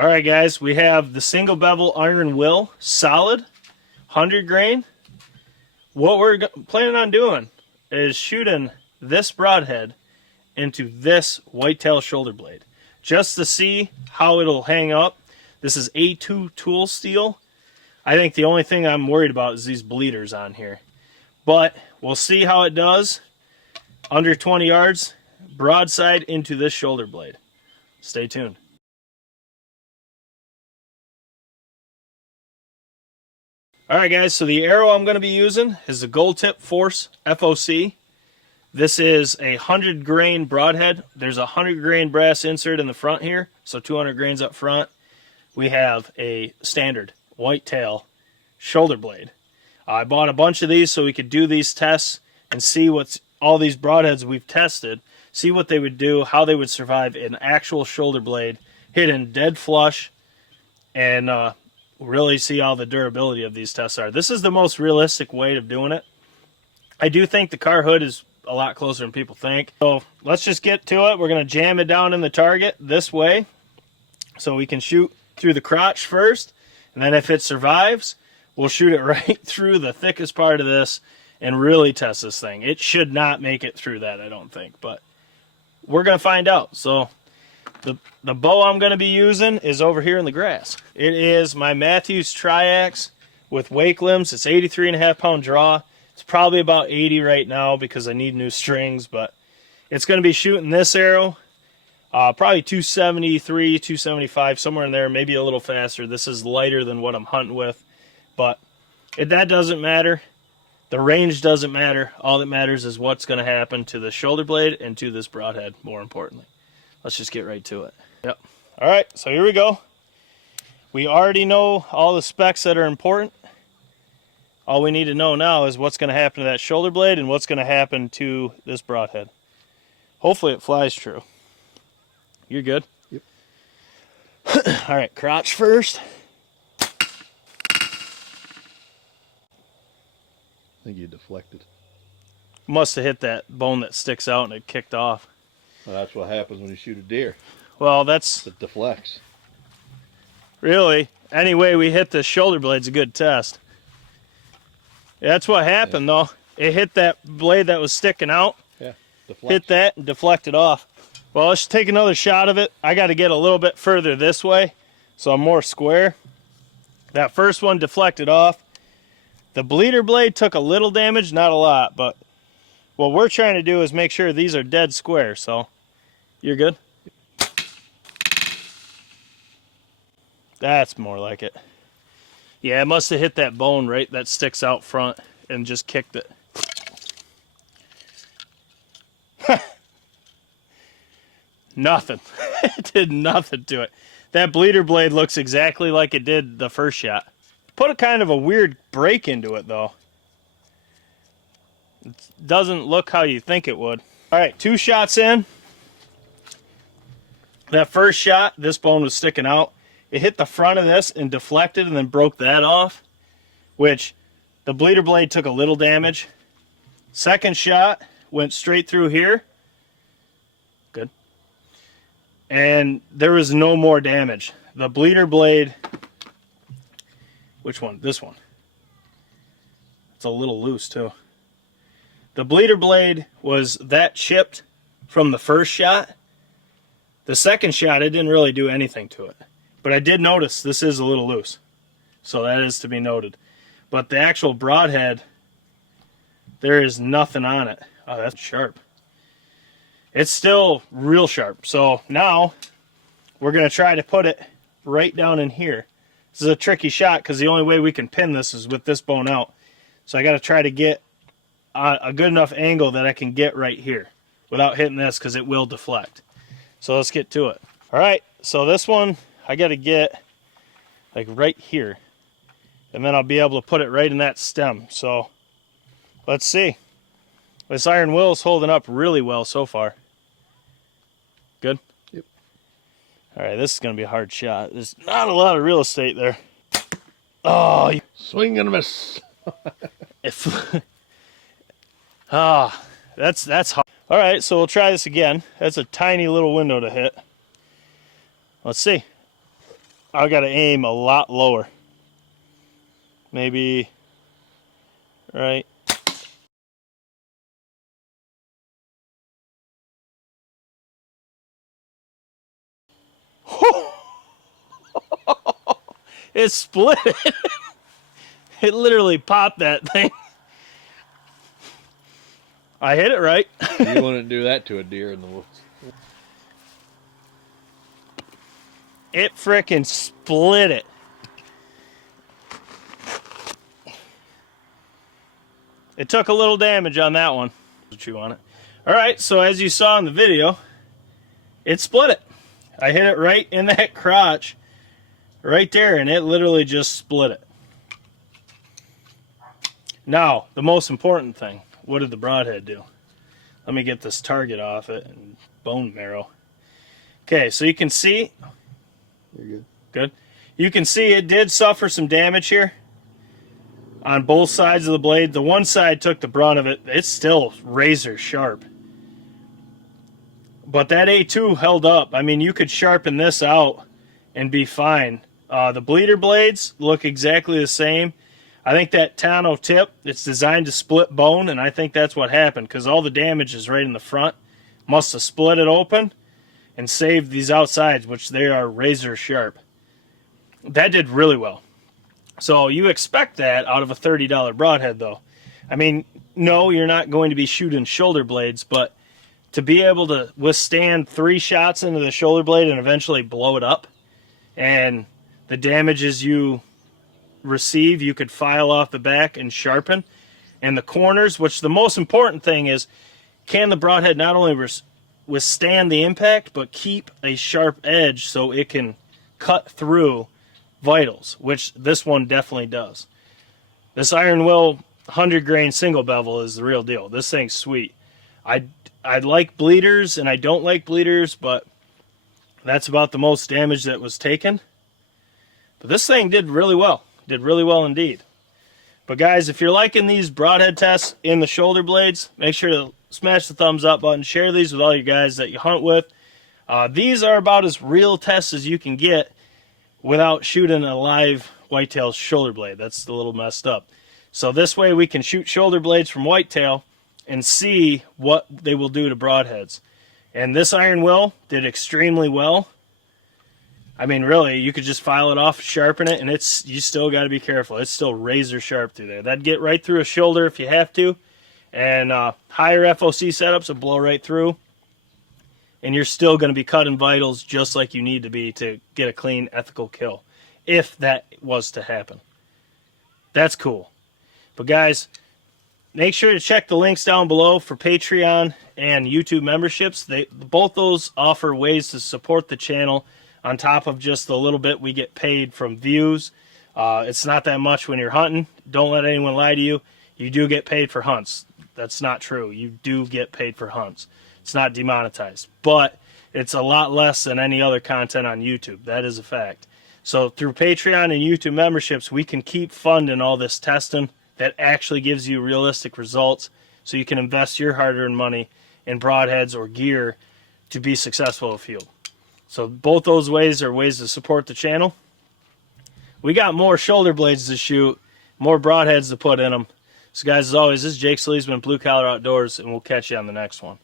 All right, guys, we have the single bevel iron will, solid, 100 grain. What we're planning on doing is shooting this broadhead into this whitetail shoulder blade, just to see how it'll hang up. This is A2 tool steel. I think the only thing I'm worried about is these bleeders on here. But we'll see how it does. Under 20 yards, broadside into this shoulder blade. Stay tuned. Alright guys, so the arrow I'm going to be using is the Gold Tip Force FOC. This is a 100 grain broadhead. There's a 100 grain brass insert in the front here, so 200 grains up front. We have a standard whitetail shoulder blade. I bought a bunch of these so we could do these tests and see what's all these broadheads we've tested, see what they would do, how they would survive an actual shoulder blade hidden dead flush, and really see how the durability of these tests are. This is the most realistic way of doing it. I do think the car hood is a lot closer than people think. So let's just get to it. We're going to jam it down in the target this way so we can shoot through the crotch first, and then if it survives, we'll shoot it right through the thickest part of this and really test this thing. It should not make it through that, I don't think, but we're going to find out. So the bow I'm going to be using is over here in the grass. It is my Matthews Triax with wake limbs. It's 83.5 pound draw. It's probably about 80 right now because I need new strings, but it's going to be shooting this arrow. Probably 273, 275, somewhere in there, maybe a little faster. This is lighter than what I'm hunting with, but that doesn't matter. The range doesn't matter. All that matters is what's going to happen to the shoulder blade and to this broadhead, more importantly. Let's just get right to it. Yep. All right, so here we go. We already know all the specs that are important. All we need to know now is what's going to happen to that shoulder blade and what's going to happen to this broadhead. Hopefully it flies true. You're good? Yep. All right, crotch first. I think you deflected. Must have hit that bone that sticks out and it kicked off. Well, that's what happens when you shoot a deer. Well, that's... It deflects. Really, any way we hit the shoulder blade's a good test. That's what happened, though. It hit that blade that was sticking out. Yeah, deflects. Hit that and deflected off. Well, let's take another shot of it. I got to get a little bit further this way, so I'm more square. That first one deflected off. The bleeder blade took a little damage, not a lot, but what we're trying to do is make sure these are dead square, so you're good? That's more like it. Yeah, it must have hit that bone right that sticks out front and just kicked it. Nothing. It did nothing to it. That bleeder blade looks exactly like it did the first shot. Put a kind of a weird break into it, though. It doesn't look how you think it would. All right, 2 shots in. That first shot, this bone was sticking out. It hit the front of this and deflected and then broke that off, which the bleeder blade took a little damage. Second shot went straight through here. Good. And there was no more damage. The bleeder blade, which one? This one. It's a little loose too. The bleeder blade was that chipped from the first shot. The second shot, it didn't really do anything to it. But I did notice this is a little loose. So that is to be noted. But the actual broadhead, there is nothing on it. Oh, that's sharp. It's still real sharp. So now we're going to try to put it right down in here. This is a tricky shot because the only way we can pin this is with this bone out. So I got to try to get a good enough angle that I can get right here without hitting this because it will deflect. So let's get to it. All right, so this one I got to get like right here, and then I'll be able to put it right in that stem. So let's see. This iron will is holding up really well so far. Good? Yep. All right, this is going to be a hard shot. There's not a lot of real estate there. Oh, swing and a miss. That's hard. All right, so we'll try this again. That's a tiny little window to hit. Let's see. I got to aim a lot lower. Maybe right. It split it. It literally popped that thing. I hit it right. You wouldn't do that to a deer in the woods. It frickin' split it. It took a little damage on that one. Chew on it. Alright, so as you saw in the video, it split it. I hit it right in that crotch, right there, and it literally just split it. Now, the most important thing, what did the broadhead do? Let me get this target off it and bone marrow. Okay, so you can see. You're good. Good. You can see it did suffer some damage here on both sides of the blade. The one side took the brunt of it. It's still razor sharp. But that A2 held up. I mean, you could sharpen this out and be fine. The bleeder blades look exactly the same. I think that Tano tip, it's designed to split bone, and I think that's what happened because all the damage is right in the front. Must have split it open and saved these outsides, which they are razor sharp. That did really well. So you expect that out of a $30 broadhead, though. I mean, no, you're not going to be shooting shoulder blades, but to be able to withstand 3 shots into the shoulder blade and eventually blow it up, and the damages you receive, you could file off the back and sharpen. And the corners, which the most important thing is, can the broadhead not only withstand the impact, but keep a sharp edge so it can cut through vitals, which this one definitely does. This Iron Will 100 grain single bevel is the real deal. This thing's sweet. I like bleeders and I don't like bleeders, but that's about the most damage that was taken. But this thing did really well. Did really well indeed. But guys, if you're liking these broadhead tests in the shoulder blades, make sure to smash the thumbs up button. Share these with all you guys that you hunt with. These are about as real tests as you can get without shooting a live whitetail shoulder blade. That's a little messed up. So this way we can shoot shoulder blades from whitetail and see what they will do to broadheads. And this Iron Will did extremely well. I mean, really, you could just file it off, sharpen it, and you still got to be careful. It's still razor sharp through there. That'd get right through a shoulder if you have to. And higher FOC setups will blow right through. And you're still going to be cutting vitals just like you need to be to get a clean, ethical kill, if that was to happen. That's cool. But guys, make sure to check the links down below for Patreon and YouTube memberships. Both those offer ways to support the channel on top of just the little bit we get paid from views. It's not that much when you're hunting. Don't let anyone lie to you. You do get paid for hunts. That's not true. You do get paid for hunts. It's not demonetized. But it's a lot less than any other content on YouTube. That is a fact. So through Patreon and YouTube memberships, we can keep funding all this testing that actually gives you realistic results so you can invest your hard-earned money in broadheads or gear to be successful in the field. So both those ways are ways to support the channel. We got more shoulder blades to shoot, more broadheads to put in them. So guys, as always, this is Jake Sleesman, Blue Collar Outdoors, and we'll catch you on the next one.